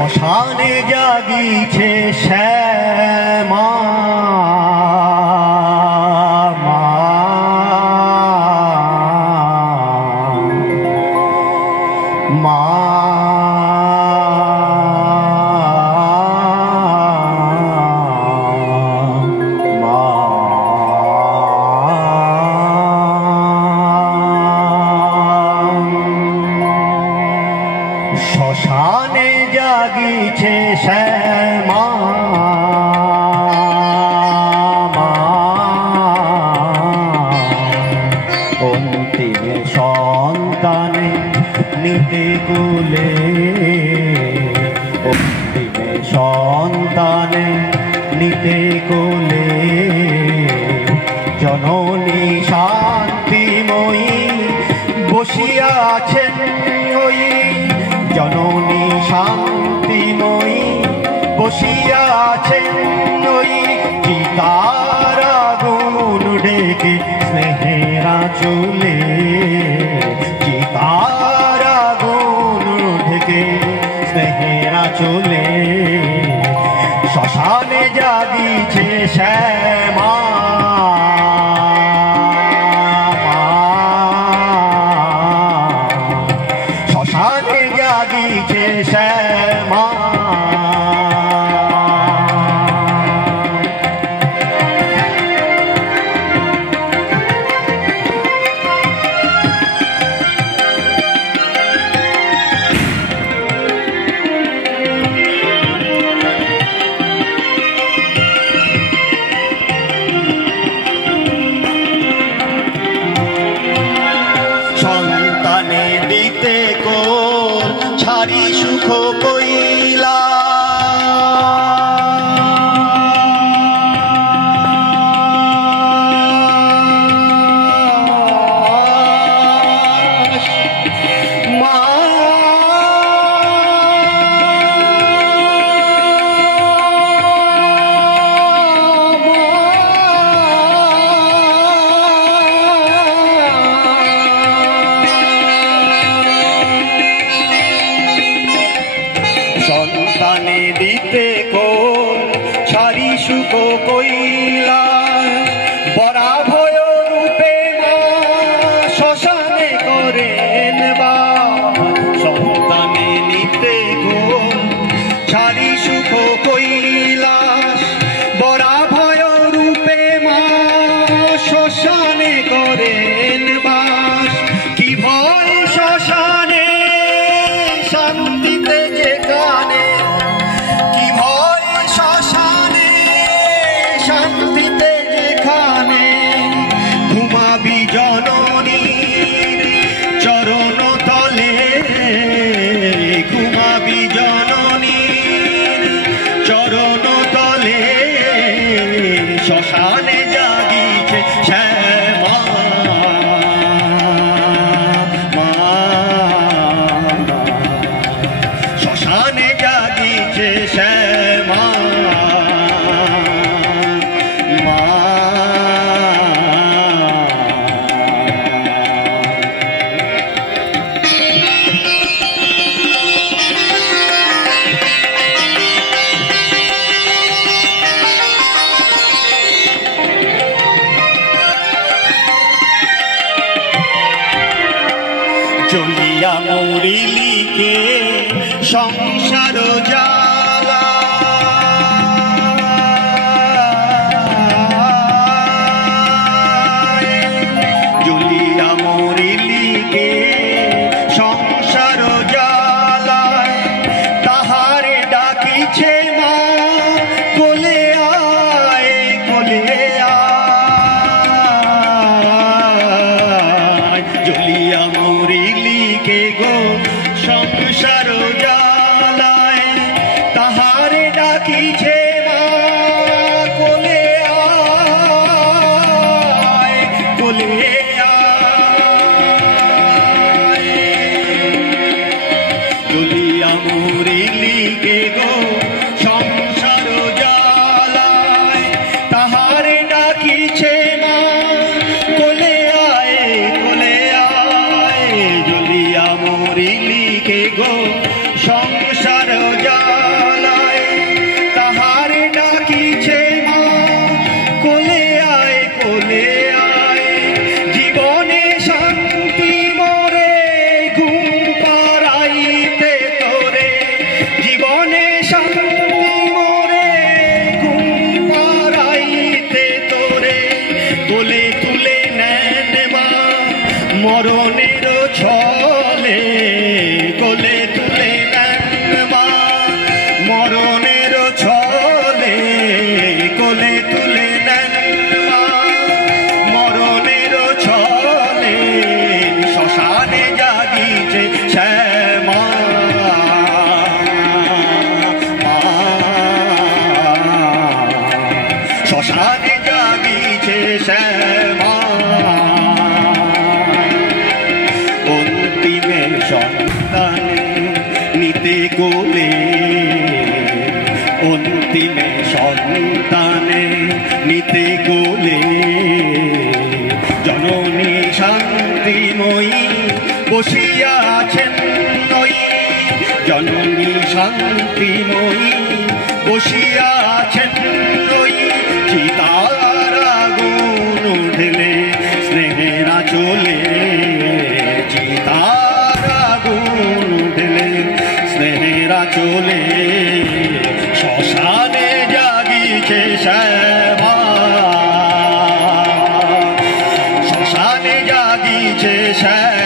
শ্মশানে জাগিছে শ্যামা শ্মশানে জাগিছে শ্যামা অন্তিমে সন্তানে নিতে কোলে অন্তিমে সন্তানে নিতে কোলে জননী শান্তিময়ী বসিয়া আছেন ওই জননী শান্তিময়ী বসিয়া আছেন ওই চিতার আগুন ডেকে স্নেহের আঁচলে চিতার আগুন ডেকে স্নেহের আঁচলে শ্মশানে জাগিছে শ্যামা শ্মশানে জাগিছে শ্যামা সন্তানে দিতে কোল ছাড়ি সুখ কইলা সন্তানে দিতে কোল ছাড়ি সুখ কইলা বরা ভয় রূপে মা শ্মশানে করেন বা সন্তানে নিতে কোল ছাড়ি সুখ কইলা বরা ভয় রূপে মা শ্মশানে করেন বাস কি ভয় শ্মশানে শান্তিতে যেখানে কি ভয় শ্মশানে শান্তিতে যেখানে ঘুমাবি জননীর চরণ তলে ঘুমাবি জননীর চরণ তলে শ্মশানে জাগিছে শ্যামা শ্মশানে জাগিছে শ্যামা চলিয়া মরিলিকে সংসার জালা জ্বলিয়া মরিলিকে সংসার জালায় তাহারে ডাকিছে মা কোলে আয় কোলে আয় জ্বলিয়া মরিলিকে গো সংসার জালায় তাহারে ডাকিছে মা কোলে আয় কোলে আয় জ্বলিয়া মরিলিকে গো সংসার জালায় তাহারে ডাকিছে মা কোলে আয় কোলে আয় জ্বলিয়া মরিলিকে গো সংসার জালায় মরণের ছলে কোলে তুলে নেন মা, মরণের ছলে কোলে তুলে নেন মা, মরণের ছলে শ্মশানে জাগিছে শ্যামা, শ্মশানে জাগিছে শ্যামা। অন্তিমে সন্তানে নিতে কোলে, অন্তিমে সন্তানে নিতে কোলে, জননী শান্তিময়ী বসিয়া আছেন নই, জননী শান্তিময়ী বসিয়া আছেন নই, চিতার আগুন উঠলে স্নেহের আঁচলে, চিতার আগুন উঠলে স্নেহের আঁচলে, শ্মশানে জাগিছে শ্যামা, শ্মশানে জাগিছে শ্যামা।